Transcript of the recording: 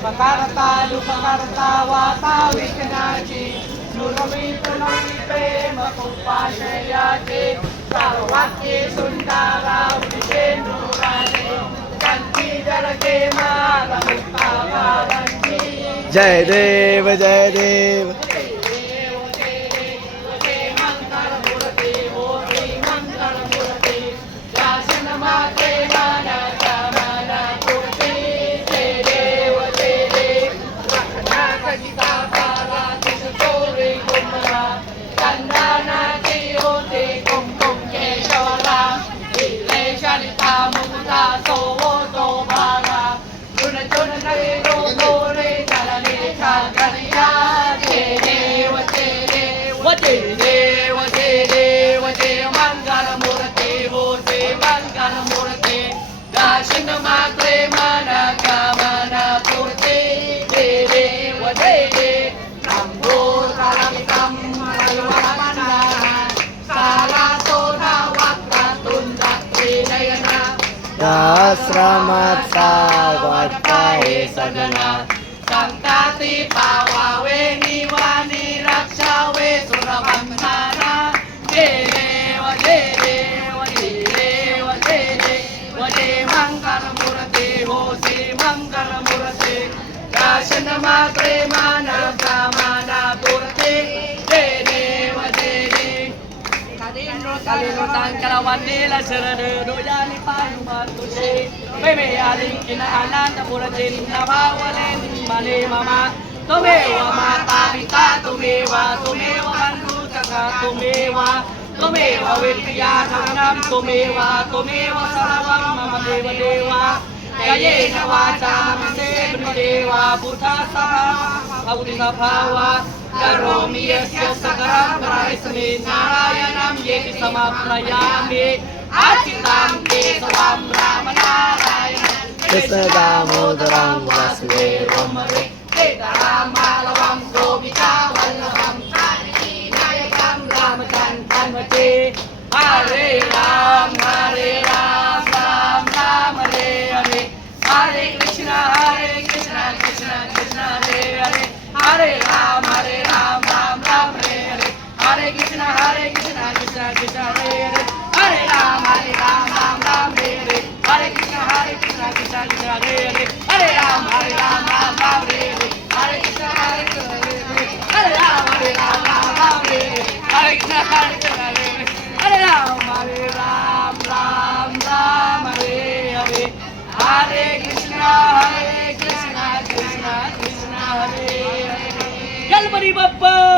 उपकारता वाता विघ्नाची नुरवीत नवी प्रेम उपाशयाचे सर्वाक्ये सुंदरा विषेंद्रुराचे कंठी जलके माल मुक्तावारंची जय देव जय देव आश्रमात सावट आहे सगळा संताती पावावे निवानी रक्षावे सुरबंधारा जय देव जय देव जय देव जय देव जय मंगल मूर्ती हो श्री मंगल मूर्ती दर्शन मात्रे मान कामना पूर्ती जय देव जय देव Kalimutan kalawan nila serada dojani panubantu se Bebe aling kinaanan na buratin na bawalin mali mama Tumewa mata pita tumewa manduta ka tumewa witya nanam tumewa sarawang mama dewa dewa Kaye na wacha mase dewa buddha saha Audi sabhawa Karomi yasya sakaram praisami narayanam yeti samaprayami Atitam kesavam ramanarayanam Krishna damodaram vasudevam Hare Sitaram malavam gopika vallavam Janaki nayakam ramachandran vache Hare Ram Ram Ram Hare Hare Hare Krishna Krishna Krishna Hare Hare Hare Ram Ram Hare Hare Hare Krishna Krishna Krishna Hare Hare Hare Ram Ram Hare Hare Hare Krishna Krishna Krishna Hare Hare Hare Ram Ram Hare Hare Hare Krishna Krishna Hare Ram Hare Hare Hare Krishna Krishna Hare Ram Hare Hare Hare Krishna Krishna Krishna Hare Hare Ganpati Bappa